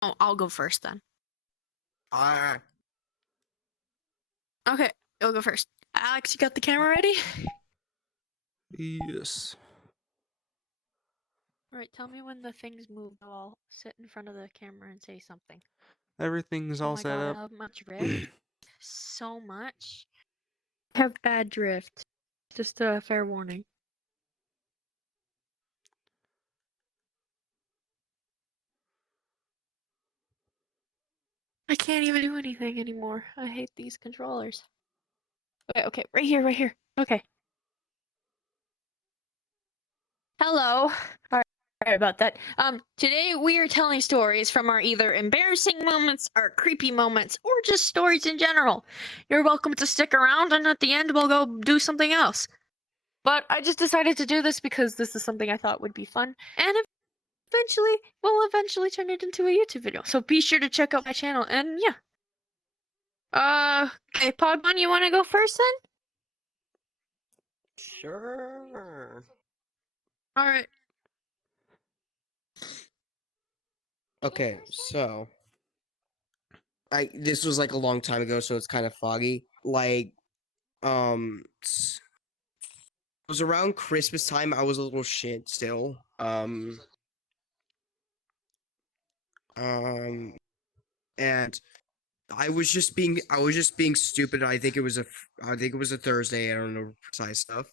I'll go first then. Ah. Okay, you'll go first. Alex, you got the camera ready? Yes. Alright, tell me when the things move. I'll sit in front of the camera and say something. Everything's all my set god, up. I have much drift. So much. I have bad drift. Just a fair warning. I can't even do anything anymore. I hate these controllers. Okay, right here. Okay. Hello. Sorry about that. Today we are telling stories from our either embarrassing moments, our creepy moments, or just stories in general. You're welcome to stick around, and at the end we'll go do something else. But I just decided to do this because this is something I thought would be fun, and we'll eventually turn it into a YouTube video. So be sure to check out my channel, and yeah. Okay, Pogman, you want to go first then? Sure. All right. Okay, so this was like a long time ago, so it's kind of foggy. Like, it was around Christmas time. I was a little shit still. And I was just being stupid. I think it was a Thursday. I don't know precise stuff.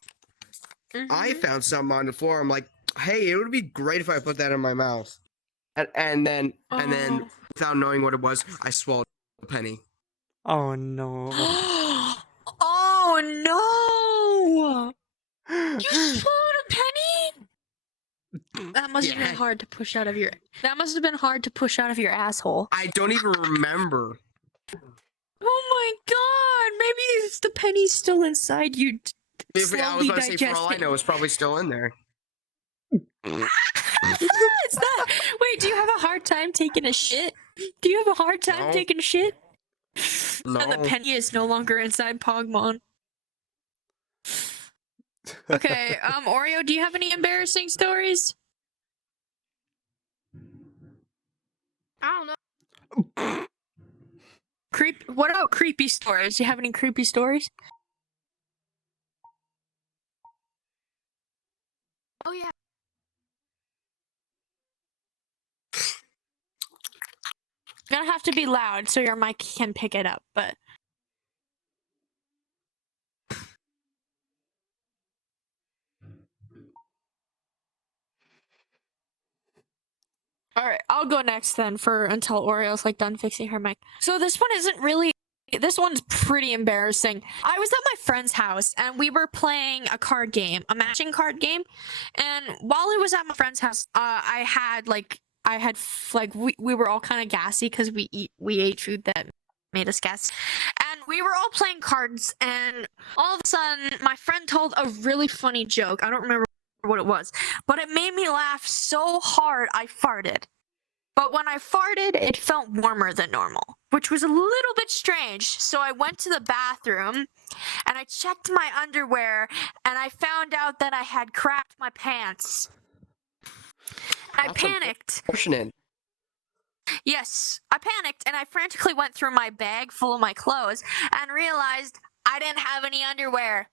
I found something on the floor. I'm like, hey, it would be great if I put that in my mouth. And then without knowing what it was, I swallowed a penny. Oh no. Oh no! You swallowed a penny? That must have been hard to push out of your. That must have been hard to push out of your asshole. I don't even remember. Oh my god! Maybe it's the penny's still inside you. I was about to say, for all I know, it's probably still in there. It's not. Wait, do you have a hard time taking a shit? Do you have a hard time taking a shit? No. And the penny is no longer inside Pogmon. Okay, Oreo, do you have any embarrassing stories? I don't know. What about creepy stories? Do you have any creepy stories? Oh yeah. Gonna have to be loud so your mic can pick it up, but alright, I'll go next then until Oreo's like done fixing her mic. So this one's pretty embarrassing. I was at my friend's house and we were playing a card game, a matching card game. And while I was at my friend's house, we were all kind of gassy because we ate food that made us gassy. And we were all playing cards, and all of a sudden my friend told a really funny joke. I don't remember what it was, but it made me laugh so hard I farted. But when I farted, it felt warmer than normal, which was a little bit strange. So I went to the bathroom and I checked my underwear and I found out that I had crapped my pants. And I panicked. Unfortunate. Yes, I panicked and I frantically went through my bag full of my clothes and realized I didn't have any underwear.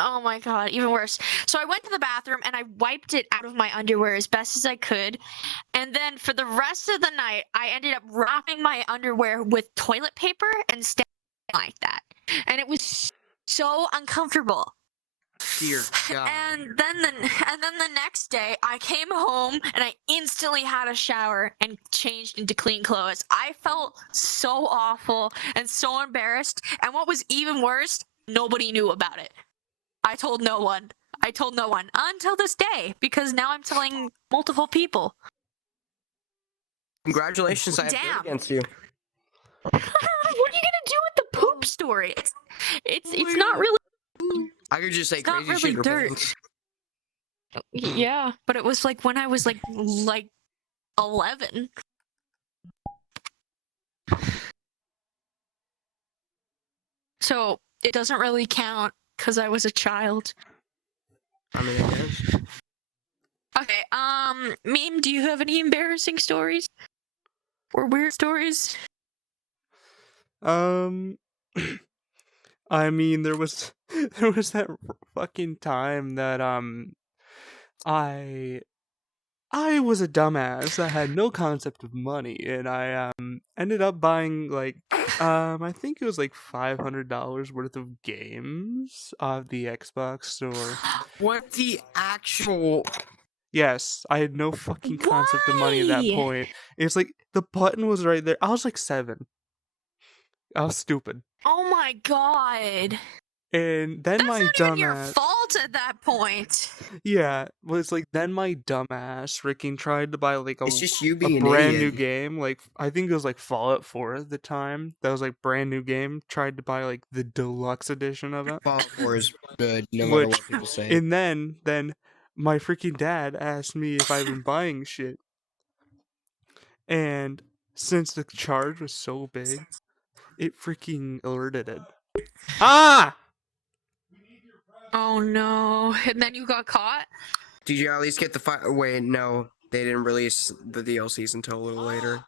Oh my god, even worse. So I went to the bathroom and I wiped it out of my underwear as best as I could. And then for the rest of the night, I ended up wrapping my underwear with toilet paper and staying like that. And it was so uncomfortable. Dear God. And then the next day, I came home and I instantly had a shower and changed into clean clothes. I felt so awful and so embarrassed. And what was even worse, nobody knew about it. I told no one until this day, because now I'm telling multiple people. Congratulations, I have Damn. good against you. What are you gonna do with the poop story? It's not really. I could just say It's not crazy really shit or dirt. pants. Yeah, but it was like when I was like 11. So it doesn't really count because I was a child. I mean, it is. Okay, Meme, do you have any embarrassing stories or weird stories? I mean, there was there was that fucking time that I was a dumbass that had no concept of money, and I ended up buying like I think it was like $500 worth of games off the Xbox store. What the actual? Yes, I had no fucking concept of money at that Why? point. It's like the button was right there. I was like 7. I was stupid. Oh my god. And then That's my not even your dumbass, fault at that point. yeah, well, it's like then my dumbass freaking tried to buy like It's just you a being an brand new idiot. game. Like I think it was like Fallout 4 at the time. That was like brand new game. Tried to buy like the deluxe edition of it. Fallout 4 is good, no matter Which, what people say. and then my freaking dad asked me if I've been buying shit. And since the charge was so big, it freaking alerted it. Ah! Oh no. And then you got caught? Did you at least get the fire? Wait, no, they didn't release the DLCs until a little later.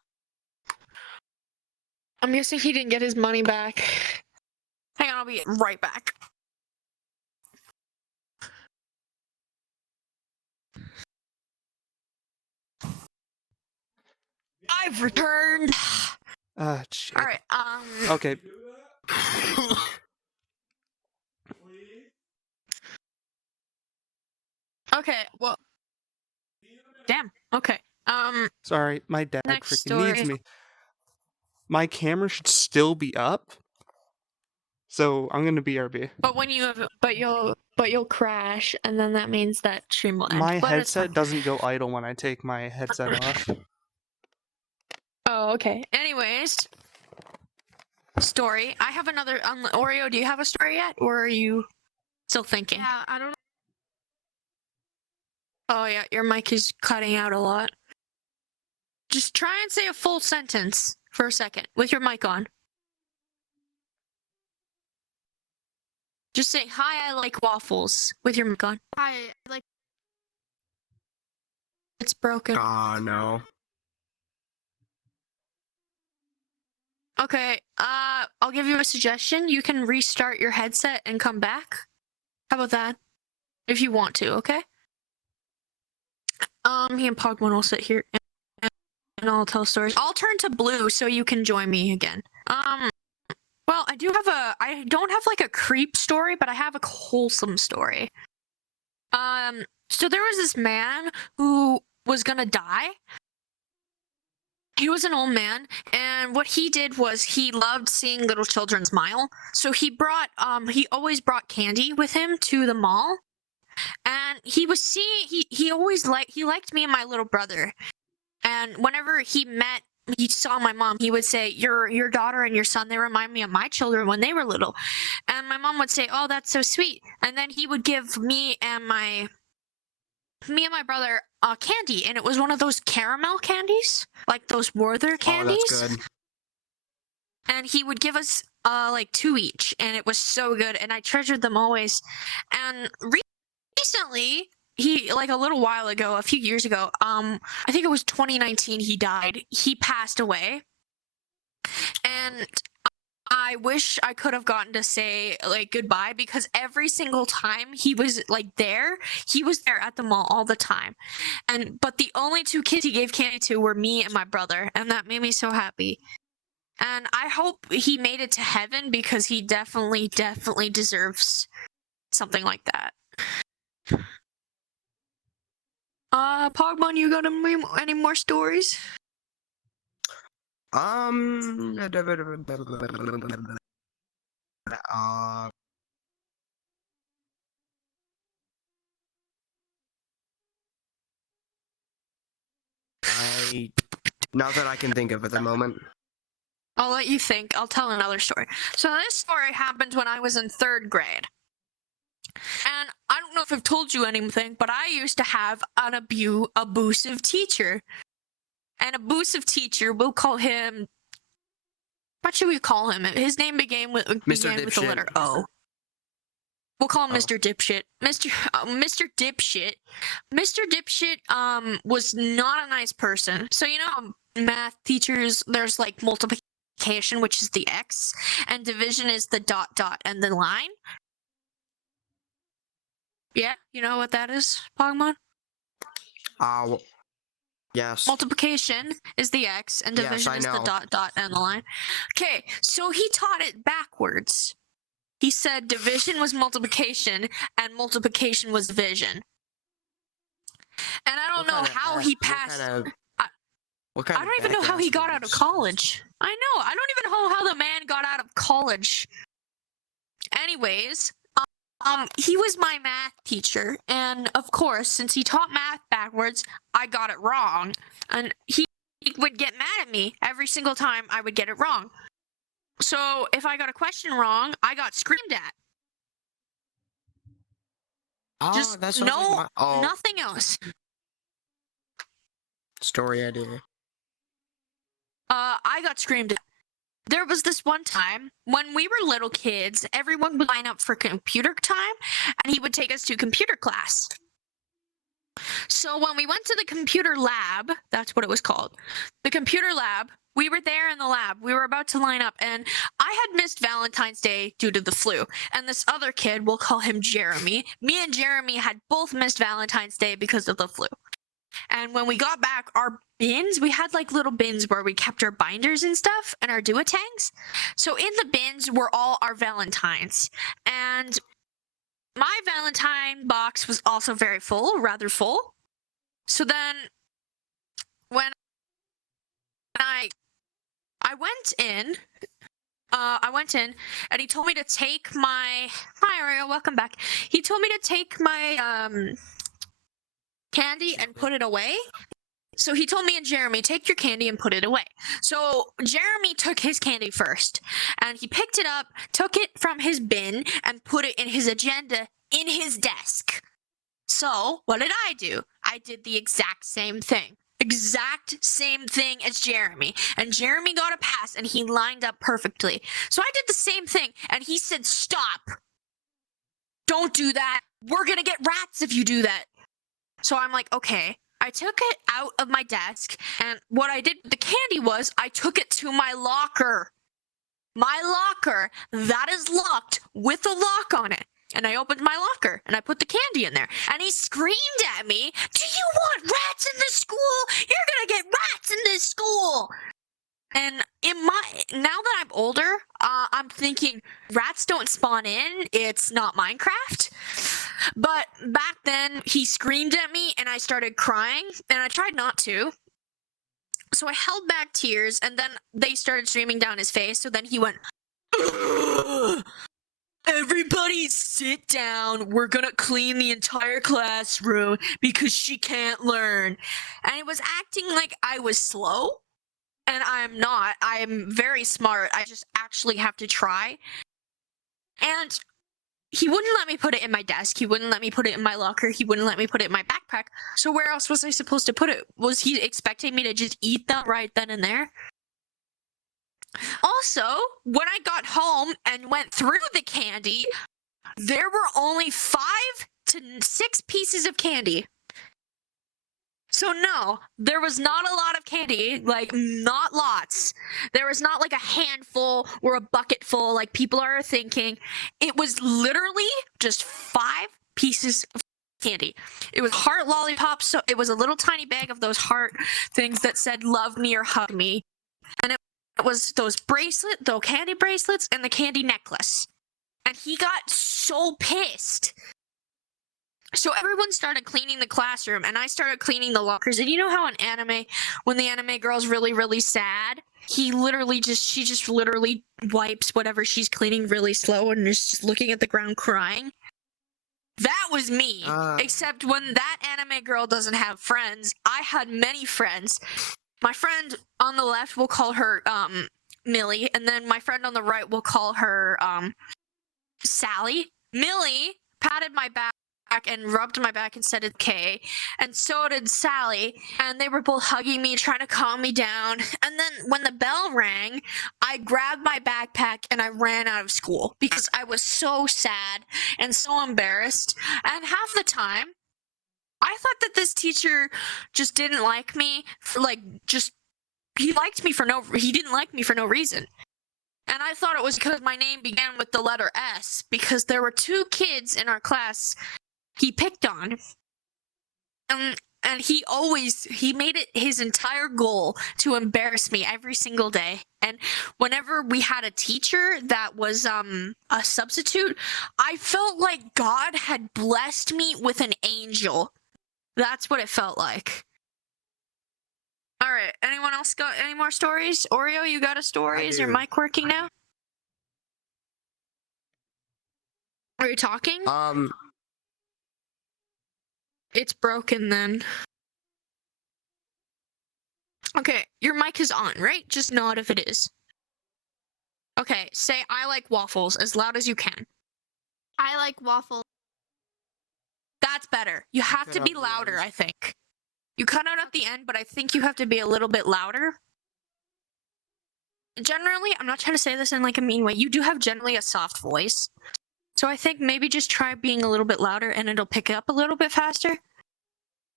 I'm guessing he didn't get his money back. Hang on, I'll be right back. I've returned. Ah, shit. All right. Okay. Okay. Well. Damn. Okay. Sorry, my dad Next freaking needs story. me. My camera should still be up. So I'm gonna BRB. But when you have, but you'll crash, and then that means that stream will end. My But it's headset fine. doesn't go idle when I take my headset off. Oh, okay. Anyways, story. I have another. Oreo, do you have a story yet, or are you still thinking? Yeah, I don't know. Oh yeah, your mic is cutting out a lot. Just try and say a full sentence for a second with your mic on. Just say, hi, I like waffles with your mic on. I like. It's broken. Ah, no. Okay, I'll give you a suggestion. You can restart your headset and come back. How about that? If you want to, okay? Me and Pogman will sit here and I'll tell stories. I'll turn to blue so you can join me again. Well, I don't have like a creep story, but I have a wholesome story. So there was this man who was gonna die. He was an old man, and what he did was he loved seeing little children smile. So he always brought candy with him to the mall. And he liked me and my little brother. And whenever he saw my mom, he would say, your daughter and your son, they remind me of my children when they were little. And my mom would say, oh, that's so sweet. And then he would give me and my brother candy, and it was one of those caramel candies, like those Werther candies. Oh, that's good. And he would give us like 2 each, and it was so good, and I treasured them always. And recently, a little while ago, a few years ago, I think it was 2019, he died. He passed away. And I wish I could have gotten to say like goodbye, because every single time he was there at the mall all the time. But the only 2 kids he gave candy to were me and my brother, and that made me so happy. And I hope he made it to heaven, because he definitely deserves something like that. Pogmon, you got any more stories? Not that I can think of at the moment. I'll let you think. I'll tell another story. So this story happened when I was in 3rd grade. And I don't know if I've told you anything, but I used to have an abusive teacher. An abusive teacher, we'll call him... What should we call him? His name began with the letter O. We'll call him Oh. Mr. Dipshit. Mr. Dipshit. Mr. Dipshit was not a nice person. So math teachers, there's like multiplication, which is the X, and division is the dot dot and the line. Yeah, you know what that is, Pokemon? Yes. Multiplication is the X, and Yes, division I is the know. dot dot and the line. Okay, so he taught it backwards. He said division was multiplication and multiplication was division. And I don't know how he passed. What kind I don't even know how he got out of college. I know. I don't even know how the man got out of college. Anyways, he was my math teacher, and of course, since he taught math backwards, I got it wrong, and he would get mad at me every single time I would get it wrong. So if I got a question wrong, I got screamed at. Just that's nothing else. Story idea. I got screamed at. There was this one time when we were little kids, everyone would line up for computer time, and he would take us to computer class. So when we went to the computer lab, that's what it was called, the computer lab, we were there in the lab. We were about to line up, and I had missed Valentine's Day due to the flu. And this other kid, we'll call him Jeremy. Me and Jeremy had both missed Valentine's Day because of the flu. And when we got back, our bins, we had like little bins where we kept our binders and stuff and our duotangs. So in the bins were all our Valentines. And my Valentine box was also very full, rather full. So then when I went in and he told me to take my, hi Ariel, welcome back. He told me to take my candy and put it away. So he told me and Jeremy, take your candy and put it away. So Jeremy took his candy first, and he picked it up, took it from his bin, and put it in his agenda in his desk. So what did I do? I did the exact same thing. Exact same thing as Jeremy. And Jeremy got a pass, and he lined up perfectly. So I did the same thing, and he said, stop. Don't do that. We're gonna get rats if you do that. So I'm like, okay. I took it out of my desk, and what I did with the candy was I took it to my locker. My locker that is locked with a lock on it. And I opened my locker, and I put the candy in there. And he screamed at me, do you want rats in this school? You're gonna get rats in this school! And now that I'm older, I'm thinking rats don't spawn in. It's not Minecraft. But back then, he screamed at me, and I started crying, and I tried not to. So I held back tears, and then they started streaming down his face. So then he went, ugh! Everybody sit down. We're gonna clean the entire classroom because she can't learn. And it was acting like I was slow. And I'm not. I'm very smart. I just actually have to try. And he wouldn't let me put it in my desk. He wouldn't let me put it in my locker. He wouldn't let me put it in my backpack. So where else was I supposed to put it? Was he expecting me to just eat them right then and there? Also, when I got home and went through the candy, there were only 5 to 6 pieces of candy. So no, there was not a lot of candy, like not lots. There was not like a handful or a bucket full like people are thinking. It was literally just 5 pieces of candy. It was heart lollipops, so it was a little tiny bag of those heart things that said love me or hug me. And it was those candy bracelets and the candy necklace. And he got so pissed. So everyone started cleaning the classroom, and I started cleaning the lockers. And you know how in anime, when the anime girl's really, really sad, she just literally wipes whatever she's cleaning really slow and is just looking at the ground crying? That was me. Except when that anime girl doesn't have friends, I had many friends. My friend on the left, we'll call her Millie, and then my friend on the right, we'll call her Sally. Millie patted my back and rubbed my back and said it's okay. And so did Sally. And they were both hugging me, trying to calm me down. And then when the bell rang, I grabbed my backpack and I ran out of school because I was so sad and so embarrassed. And half the time, I thought that this teacher just didn't like me for he didn't like me for no reason. And I thought it was because my name began with the letter S, because there were 2 kids in our class he picked on. And he made it his entire goal to embarrass me every single day. And whenever we had a teacher that was a substitute, I felt like God had blessed me with an angel. That's what it felt like. All right. Anyone else got any more stories? Oreo, you got a story? Is your mic working now? Are you talking? It's broken then. Okay, your mic is on, right? Just nod if it is. Okay, say I like waffles as loud as you can. I like waffles. That's better. You have to be louder, I think. You cut out at the end, but I think you have to be a little bit louder. Generally, I'm not trying to say this in like a mean way. You do have generally a soft voice. So I think maybe just try being a little bit louder and it'll pick it up a little bit faster.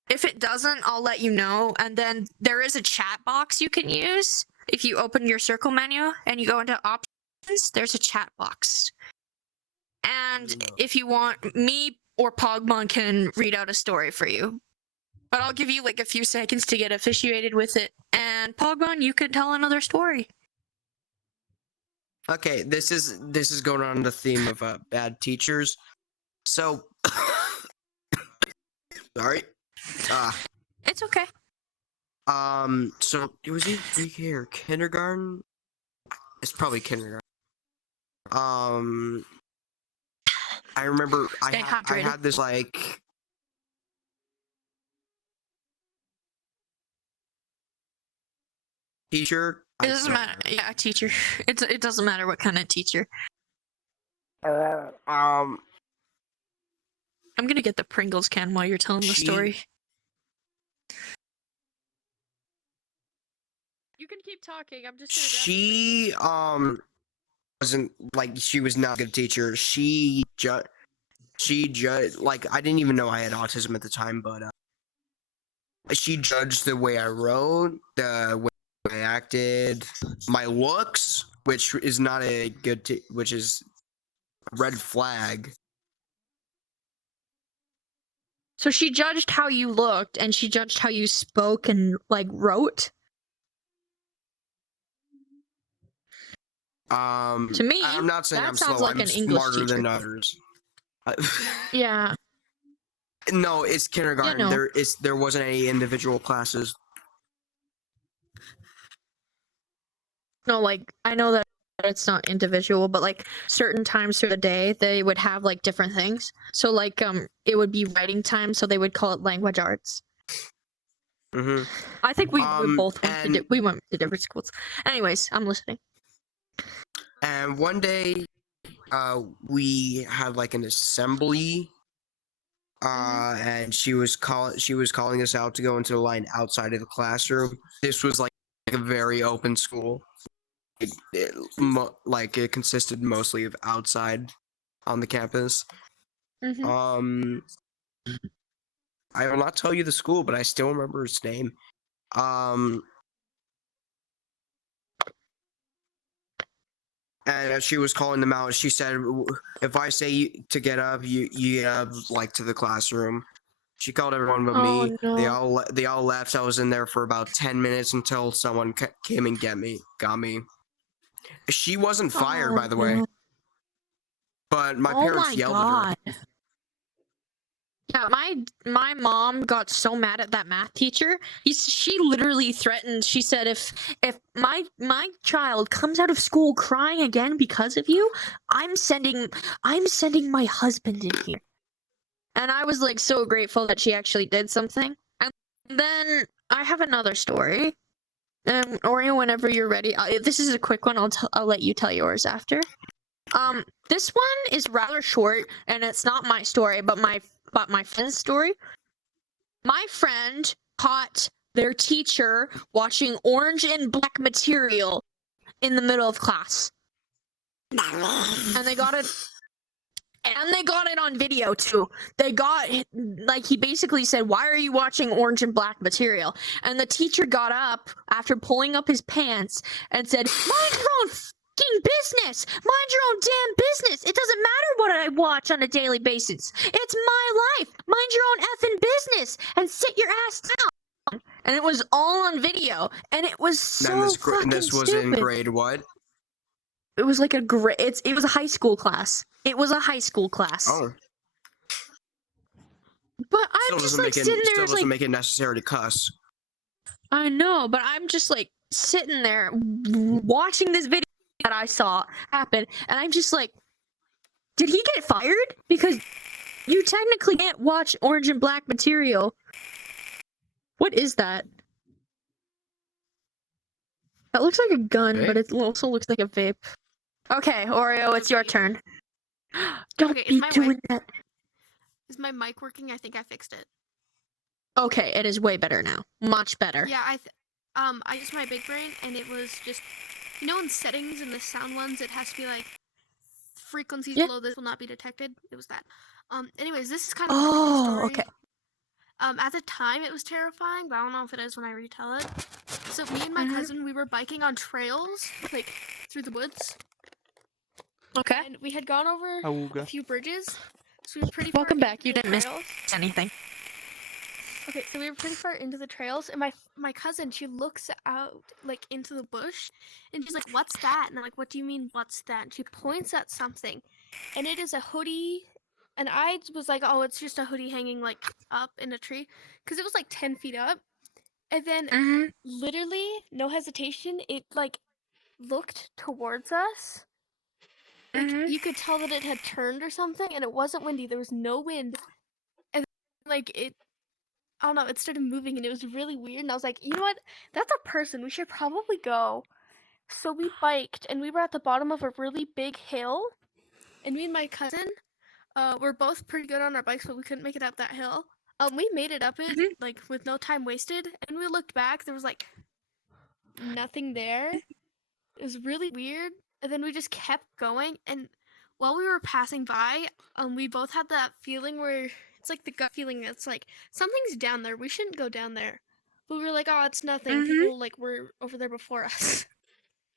If it doesn't, I'll let you know. And then there is a chat box you can use. If you open your circle menu and you go into options, there's a chat box. And if you want, me or Pogmon can read out a story for you. But I'll give you like a few seconds to get officiated with it. And Pogmon, you can tell another story. Okay, this is going on the theme of bad teachers. So, sorry. It's okay. So it was either pre-K or kindergarten. It's probably kindergarten. I remember I had this like. Teacher. It doesn't matter. Yeah, a teacher. It doesn't matter what kind of teacher. I'm gonna get the Pringles can while you're telling the story. You can keep talking. I'm just gonna. Wasn't like she was not a good teacher. She judged like I didn't even know I had autism at the time, but she judged the way I wrote, the way I acted, my looks, which is not a good, which is a red flag. So she judged how you looked, and she judged how you spoke and like wrote. To me, I'm not saying that I'm sounds slow. like I'm an English smarter teacher. than others. Yeah. No, it's kindergarten. Yeah, no. There wasn't any individual classes. No, like I know that it's not individual, but like certain times through the day they would have like different things. So like it would be writing time, so they would call it language arts. Mm-hmm. I think we both went to different schools. Anyways, I'm listening. And one day, we had like an assembly, and she was calling us out to go into the line outside of the classroom. This was like a very open school. It consisted mostly of outside on the campus. Mm-hmm. I will not tell you the school, but I still remember its name. And as she was calling them out, she said, "If I say to get up, you get up like to the classroom." She called everyone but me. No. They all left. I was in there for about 10 minutes until someone came and got me. She wasn't fired, by the way. But my parents yelled at her. Yeah, my mom got so mad at that math teacher. She literally threatened. She said, "If my child comes out of school crying again because of you, I'm sending my husband in here." And I was like so grateful that she actually did something. And then I have another story. Oreo, whenever you're ready, this is a quick one. I'll let you tell yours after. This one is rather short, and it's not my story, but about my friend's story. My friend caught their teacher watching orange and black material in the middle of class. And they got it. And they got it on video too. They got, like, he basically said, "Why are you watching orange and black material?" And the teacher got up after pulling up his pants and said, "Mind your own fucking business. Mind your own damn business. It doesn't matter what I watch on a daily basis. It's my life. Mind your own effing business and sit your ass down." And it was all on video, and it was so fucking this was stupid. in grade what? It was like a it was a high school class. It was a high school class. Oh. But I'm just like sitting there, Still doesn't like, make it necessary to cuss. I know, but I'm just like sitting there watching this video that I saw happen, and I'm just like, did he get fired? Because you technically can't watch orange and black material. What is that? That looks like a gun, but it also looks like a vape. Okay, Oreo, it's your turn. Don't Okay, be doing that. Is my mic working? I think I fixed it. Okay, it is way better now. Much better. Yeah, I used my big brain, and it was just, you know, in settings in the sound ones, it has to be like frequencies below this will not be detected. It was that. Anyways, this is kind of a creepy story. Okay. At the time, it was terrifying, but I don't know if it is when I retell it. So me and my cousin, we were biking on trails, like through the woods. Okay. And we had gone over a few bridges, so we were pretty. Welcome far back. into You the didn't miss trails. anything. Okay, so we were pretty far into the trails, and my cousin, she looks out like into the bush, and she's like, "What's that?" And I'm like, "What do you mean, what's that?" And she points at something, and it is a hoodie. And I was like, "Oh, it's just a hoodie hanging like up in a tree," because it was like 10 feet up. And then literally, no hesitation, it like looked towards us. Like, you could tell that it had turned or something, and it wasn't windy. There was no wind, and like it. I don't know, it started moving and it was really weird, and I was like, you know what? That's a person. We should probably go. So we biked, and we were at the bottom of a really big hill, and me and my cousin, we're both pretty good on our bikes, but we couldn't make it up that hill. We made it up it, like, with no time wasted, and we looked back, there was, like, nothing there. It was really weird, and then we just kept going, and while we were passing by, we both had that feeling where it's like the gut feeling. It's like something's down there. We shouldn't go down there. But we were like, oh, it's nothing. People like were over there before us.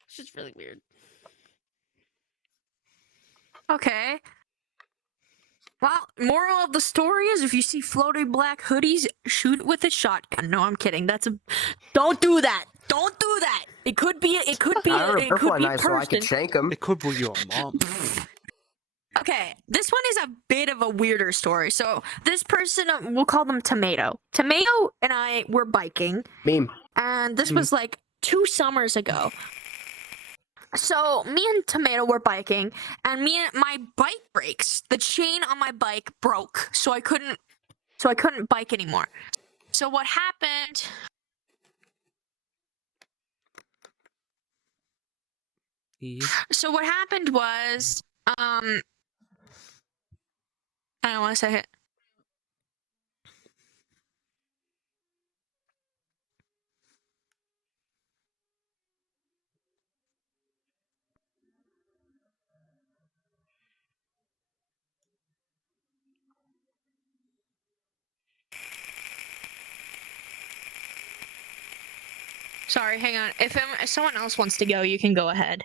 It's just really weird. Okay. Well, moral of the story is if you see floating black hoodies, shoot with a shotgun. No, I'm kidding. Don't do that. Don't do that. It could be I don't know, purple knife so I could shank him. It could be your mom. Okay, this one is a bit of a weirder story. So this person, we'll call them Tomato. Tomato and I were biking. Meme. And this was like 2 summers ago. So me and Tomato were biking, and my bike brakes, the chain on my bike broke, so I couldn't bike anymore. So what happened? So what happened was, I don't want to say it. Sorry, hang on. If someone else wants to go, you can go ahead.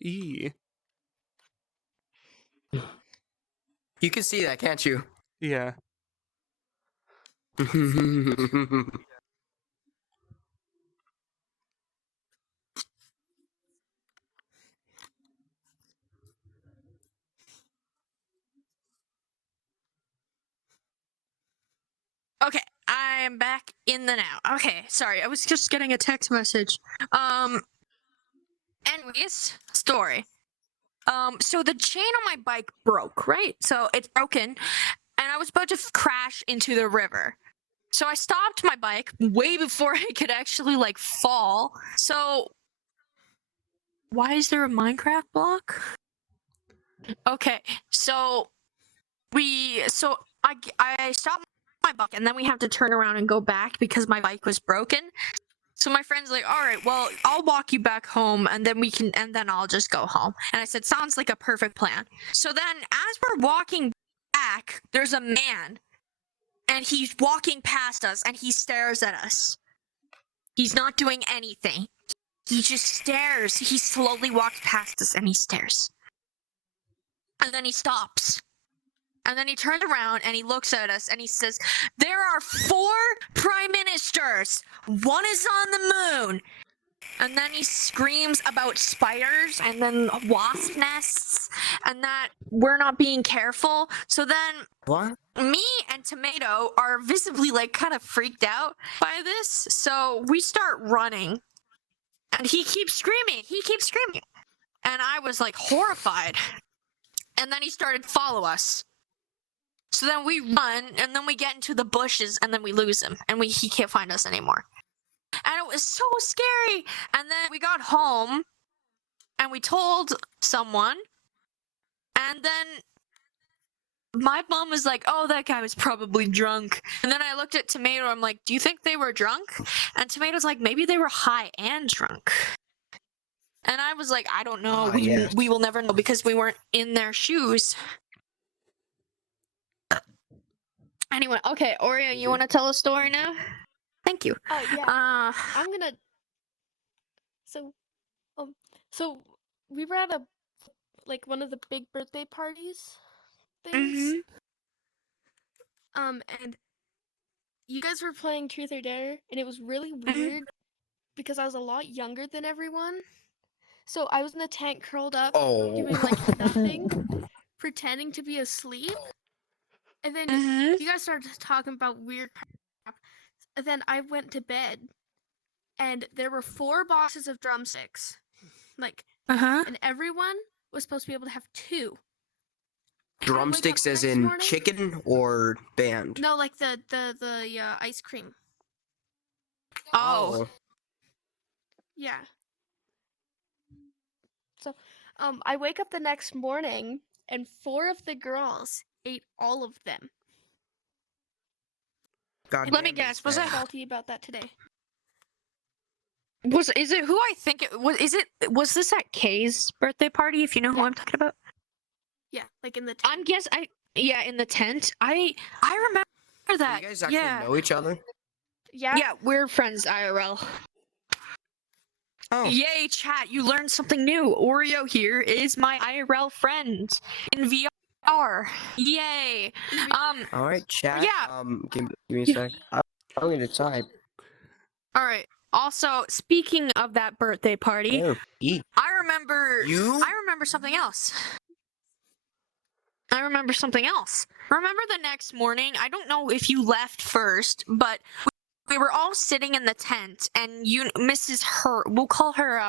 E. You can see that, can't you? Yeah. Okay, I am back in the now. Okay, sorry, I was just getting a text message. Anyways, story. So the chain on my bike broke, right? So it's broken, and I was about to crash into the river. So I stopped my bike way before I could actually like fall. So why is there a Minecraft block? Okay, so I stopped my bike and then we have to turn around and go back because my bike was broken. So my friend's like, all right, well, I'll walk you back home and then I'll just go home. And I said, sounds like a perfect plan. So then as we're walking back, there's a man and he's walking past us and he stares at us. He's not doing anything. He just stares. He slowly walks past us and he stares. And then he stops. And then he turns around and he looks at us and he says, there are 4 prime ministers. One is on the moon. And then he screams about spiders and then wasp nests and that we're not being careful. So then What? me and Tomato are visibly like kind of freaked out by this. So we start running. And he keeps screaming. And I was like horrified. And then he started to follow us. So then we run, and then we get into the bushes, and then we lose him, and he can't find us anymore. And it was so scary. And then we got home, and we told someone, and then my mom was like, oh, that guy was probably drunk. And then I looked at Tomato, I'm like, do you think they were drunk? And Tomato's like, maybe they were high and drunk. And I was like, I don't know. We will never know because we weren't in their shoes. Anyway, okay, Oreo, you want to tell a story now? Thank you. Yeah. I'm gonna. So we were at one of the big birthday parties things. And you guys were playing Truth or Dare, and it was really weird because I was a lot younger than everyone. So I was in the tent curled up, doing like nothing, pretending to be asleep. And then you guys started talking about weird crap. And then I went to bed, and there were 4 boxes of drumsticks, and everyone was supposed to be able to have 2. Drumsticks as in chicken or band? No, like the ice cream. Oh. Yeah. So, I wake up the next morning, and 4 of the girls ate all of them. God Let me guess. Was it salty about that today? Is it who I think it was? Was this at Kay's birthday party? If you know who I'm talking about. Yeah, like in the tent. In the tent. I remember that. You guys actually know each other? Yeah. Yeah, we're friends IRL. Oh. Yay, chat! You learned something new. Oreo here is my IRL friend in VR. Yay! All right, chat. Yeah. Give me a sec. I'm going to type. All right. Also, speaking of that birthday party, I remember something else. Remember the next morning, I don't know if you left first, but we were all sitting in the tent, and we'll call her,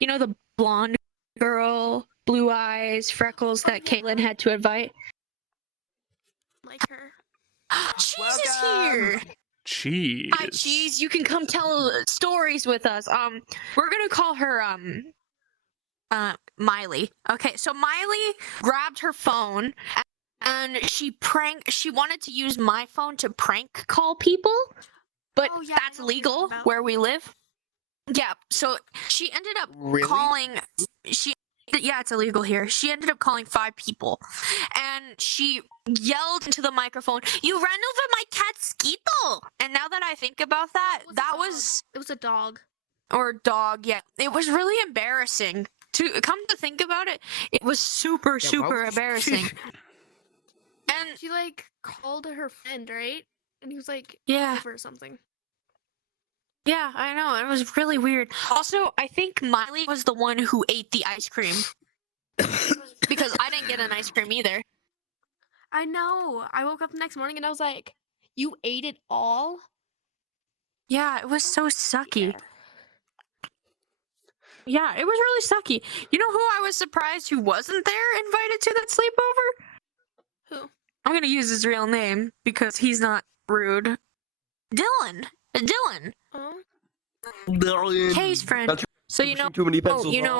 the blonde girl, blue eyes, freckles that Caitlin had to invite. Like her. Cheese is here! Cheese. Hi, Cheese. You can come tell stories with us. We're gonna call her, Miley. Okay, so Miley grabbed her phone and she wanted to use my phone to prank call people, but that's legal where we live. Yeah, so she ended up calling. Yeah, it's illegal here. She ended up calling 5 people, and she yelled into the microphone, "You ran over my cat Skeetle!" And now that I think about that, it was a dog. Or dog, yeah. It was really embarrassing. Come to think about it, it was super embarrassing. And she called her friend, right? And he was like, yeah, over or something. Yeah, I know. It was really weird. Also, I think Miley was the one who ate the ice cream. Because I didn't get an ice cream either. I know. I woke up the next morning and I was like, you ate it all? Yeah, it was so sucky. Yeah, it was really sucky. You know who I was surprised who wasn't there invited to that sleepover? Who? I'm gonna use his real name because he's not rude. Dylan. Dylan. Oh. Kay's friend. That's So you know, too many pencils. you know,